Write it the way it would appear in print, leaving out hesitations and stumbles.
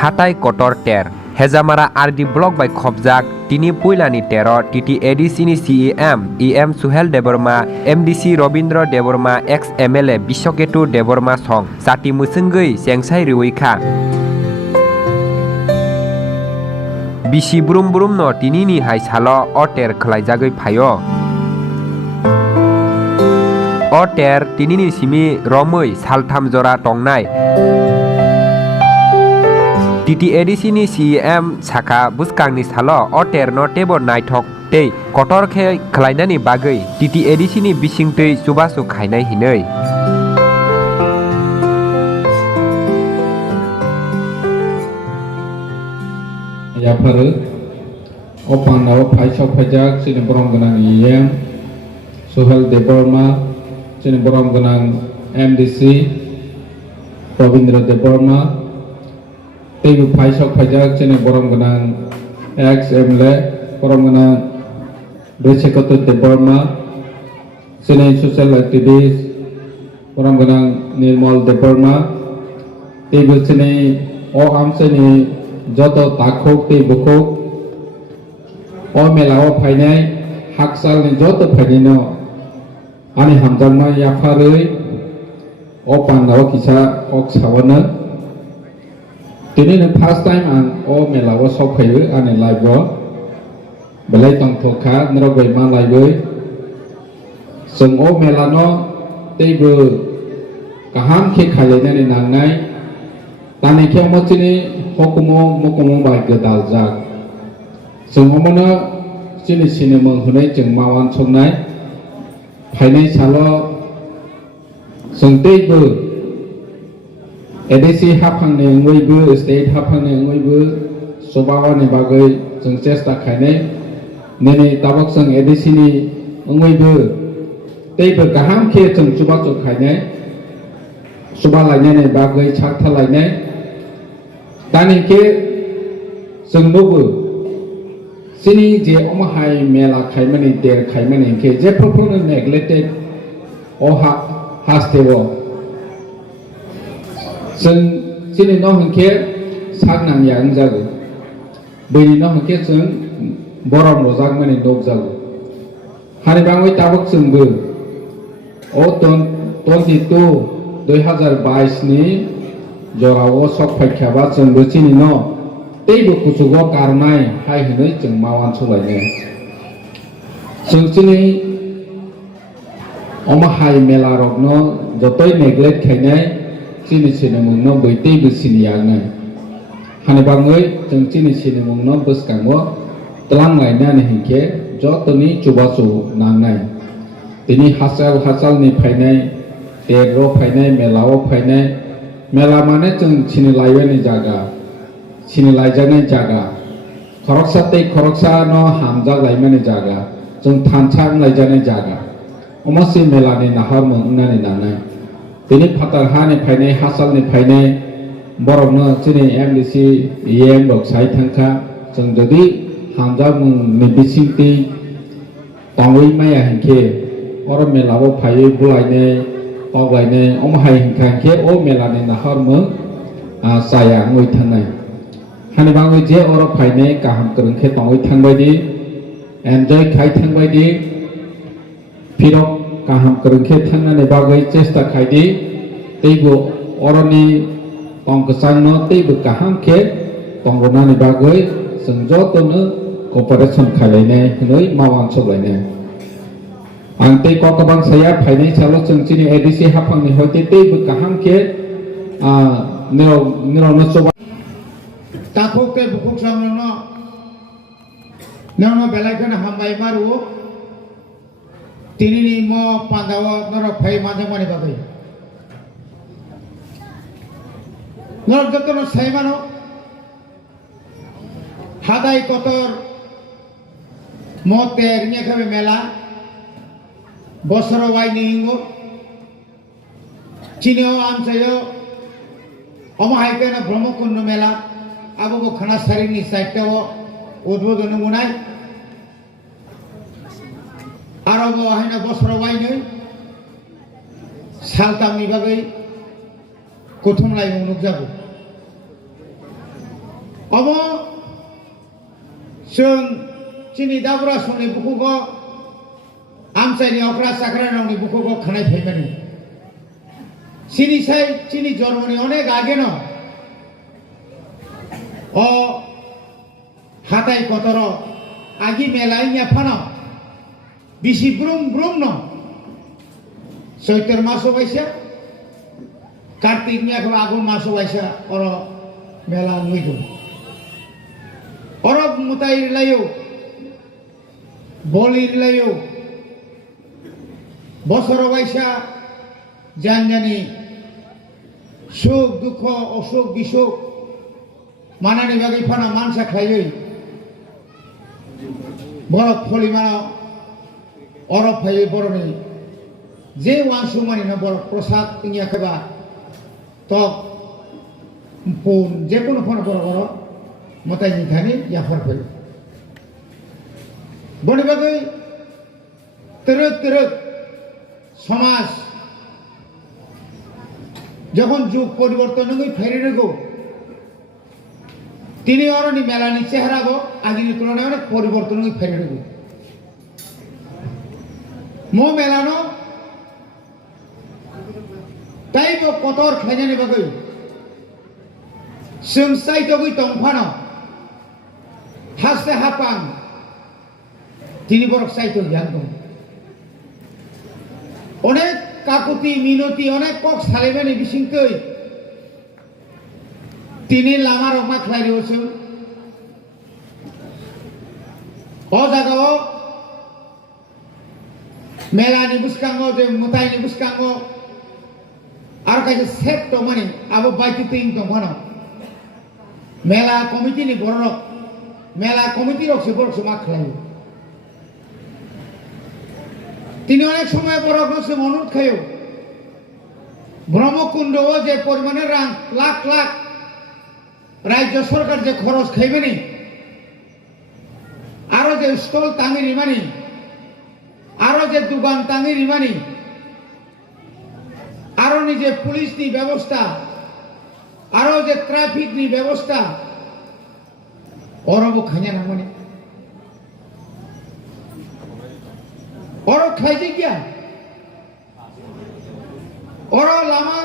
Hatai Kotor Ter Hezamara RD Block by Khobjak Tini Puilani Tero TTAADC ni CEM EM Suhel Deborma MDC Robindra Deborma ex MLA Bishoketu Deborma Song Sati Musungui Sengsai Riwika Bisi Brum Brum no Tinini Hai Salo Oter Khlaijagui Phayo Oter Tinini Simi Romui Saltham Jora Tongnai TTAADC ni CEM Saka Buskangni Salo Oter no Tebo Naitok Tei Kotor Khe Khlainani Bagui TTAADC ni Phaisingtwi Chubachu Khainai Hinui Yaparu Opandao Phaisok Phajak Sini Borom Ganang CEM Suhel Deborma Sini Borom Ganang MDC Robindra Deborma Tegu Phaisok Phajak Sini Borom Ganang ex MLA Borom Ganang Rijaknai Deborma Sini social activist Borom Ganang Nirmal Deborma Tegu Sini Am Sini Joto Takhok Te Bukhok O Melao Phainai Haksal ni Joto Phainino Ani Hamjangma Yafarui O Pandao Kisa Ok Sawana Tini the first time an O Melao Sok Phayu Ani live Belai Tong Thoka Narwkha Ma live Sung O Melano Tebu Kaham Ke Khailena ni Nangnai Tani Khe Mochini Hokumo Mokumo Bai Gedal Jak Sung Omono Sini Sini Mung Hunai Jung Mawan Songnai Phainai Salo Sung Tebu ADC Hapangni Ngoibu State Hapangni Ngoibu Sobawani Bagai Sung Chesta Khainai Nini Tabak Sung ADC ni Ngoibu Tebu Kaham Khe Sung Chubachu Khainai Subalainai Bagai Chak Thalainai Tani ke sungbubu sini je omahai mela khaimani ter khaimani ke je properly neglected oha hastewo sung sini no hingke sagnang yang jago bini no hingke sung borom rozak mani dog jago hari bangoi tabuk sungbu o 2022 ni Jorao Sok Phaikhyaba Jung Chini no Teibu Kusugo Karnai Hai Hinui Jung Mawan Sulaine Jung Chini Oma Hai Mela Rok no Jotoi Neglect Khainai Chini Chini Mung no Bui Teibu Sini Yangnai Hani Bangoi Jung Chini Chini Mung no Buskangni Telang Lainai Ani Hingke Jotoni Chubachu Nangnai Tini Hasal ni Phainai Tero Phainai Melao Phainai Mela mane jung sini laiyani jaga sini laijani jaga khoroksa tei khoroksa no hamjak laimani jaga jung thanchak laijani jaga omasi mela ni nahar mungnani nanai tini phatar ha ni phainai hasal ni phainai borok no sini MDC EM rok sai thangkha jung jodi hamjak mung ni Phaisingtwi tongui maya hingke oro mela bo phai bulaine Oglaine Omahai Hingkhe O Melani Nahar Mung Saya Ngui Thanai Hani Bangui Je Oro Phaine Kaham Krungkhe Tongui Thangbaidi Enjoy Khai Thangbaidi Phirok Kaham Krungkhe Thangnani Bagui Chesta Khaidi Teibu Oroni Tongkasangno Teibu Kaham Khe Tongonani Bagui Sungjotono Cooperation Khailaine Hinui Mawan Soblaine Ante kokabang saya phainai salo chungchini ADC hapangni hoite teibu kaham ke niro no choba takhok te bukhuk samno no belai kana hambai maru tinini mo pandawa noro phai manje mani bagai nor jotono saimano Hatai Kotor mo ter nya khabe mela Bosoro Waini Hingo Chineo Amsayo Omahai Kana Brahmakundu Mela Abu Khana Sarini Saiteo Udbodonu Munai Arabo Ahina Bosoro Waini Saltam Nibagai kothom lai unuk jago abo sung chini dabra soni bukugo amsai ni okra sakra ni bukugo khanai phaimani chini sai chini jormani onek age no o Hatai Kotor agi melainya phano bisi brum no Soiter maso baisa Kartiknya kalau agun maso baisa oro mela nguiku oro mutai layo boli layo bosoro baisa janjani suk dukho osuk bisuk manani bagi phana mansa khaiyoi borok pholi mana oro phai boroni je wansumani na borok prasad inya khaba tok pun je kono phone borok motai ni thani ya phar phel boni bagai teruk সমাজ যখন যুগ পরিবর্তন হয়ে ফেরে নেগো তিনি অরণি মেলানি চেহারা গো আগের তুলনায় অনেক পরিবর্তন হয়ে ফেরে নেগো মো মেলানো তাই তো কতর খাইজানি বাগৈ সোংসাই তো গই তংফানো হাসতে হাপাং তিনি বরক সাইতো জানতো অনেক কাকুতি মিনতি অনেক কক সালেবেনি বিসিংতৈ তিনি লামার অমা খাইরে বসুন ও জাগাও মেলানি বুসকাঙ্গ যে মুতাইনি বুসকাঙ্গ আর কাছে সেট তো মানে আবো বাইতে তিন তো মনো মেলা কমিটি নি বড় মেলা কমিটি রকছে বড় মা খাইও তিনি অনেক সময় বড় বসে অনুরোধ খাইও ব্রহ্মকুণ্ড যে পরিমাণের রাং লাখ লাখ রাজ্য সরকার যে খরচ খাইবেনি আরো যে স্টল টাঙি রিমানি আরো যে দোকান টাঙি রিমানি আরো নিজে পুলিশ নি ব্যবস্থা আরো যে ট্রাফিক নি ব্যবস্থা অরব খাইয়া না মানে और खाई क्या और लामा